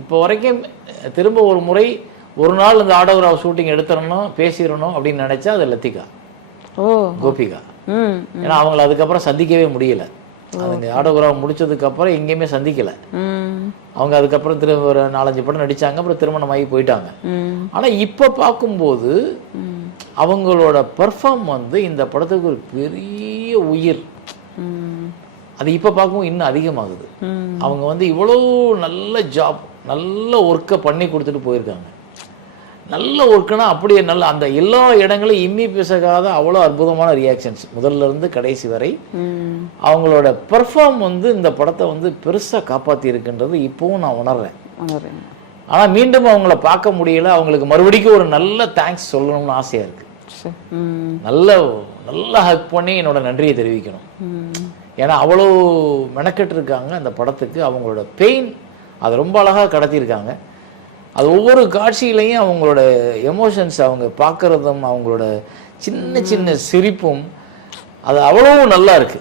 இப்போ வரைக்கும் திரும்ப ஒரு முறை ஒரு நாள் இந்த ஆட்டோகிராஃப் ஷூட்டிங் எடுத்துடணும் பேசிடணும் அப்படின்னு நினைச்சா அது லத்திகா, கோபிகா. ஏன்னா அவங்கள அதுக்கப்புறம் சந்திக்கவே முடியல. அதுங்க ஆட்டோகிராஃப் முடிச்சதுக்கு அப்புறம் எங்கேயுமே சந்திக்கல. அவங்க அதுக்கப்புறம் திரும்ப ஒரு 4-5 படம் நடிச்சாங்க, அப்புறம் திருமணம் ஆகி போயிட்டாங்க. ஆனா இப்ப பார்க்கும்போது அவங்களோட பெர்ஃபார்ம் வந்து இந்த படத்துக்கு ஒரு பெரிய உயிர். அது இப்ப பார்க்கும்போது இன்னும் அதிகமாகுது. அவங்க வந்து இவ்வளவு நல்ல ஜாப், நல்ல ஒர்க்கை பண்ணி கொடுத்துட்டு போயிருக்காங்க. நல்ல ஒர்க்குனா அப்படியே நல்ல அந்த எல்லா இடங்களும் இம்மி பிசகாத அவ்வளோ அற்புதமான ரியாக்ஷன்ஸ் முதல்ல இருந்து கடைசி வரை. அவங்களோட பெர்ஃபார்ம் வந்து இந்த படத்தை வந்து பெருசா காப்பாத்தி இருக்குன்றது இப்பவும் நான் உணர்றேன். ஆனா மீண்டும் அவங்கள பார்க்க முடியல. அவங்களுக்கு மறுபடியும் ஒரு நல்ல தேங்க்ஸ் சொல்லணும்னு ஆசையா இருக்கு. நல்ல நல்ல ஹக் பண்ணி என்னோட நன்றியை தெரிவிக்கணும். ஏன்னா அவ்வளோ மெனக்கெட்டு இருக்காங்க அந்த படத்துக்கு. அவங்களோட பெயின் அதை ரொம்ப அழகா கடத்தியிருக்காங்க. அது ஒவ்வொரு காட்சியிலையும் அவங்களோட எமோஷன்ஸ் அவங்க பார்க்கறதும் அவங்களோட சின்ன சின்ன சிரிப்பும் அது அவ்வளவு நல்லா இருக்கு.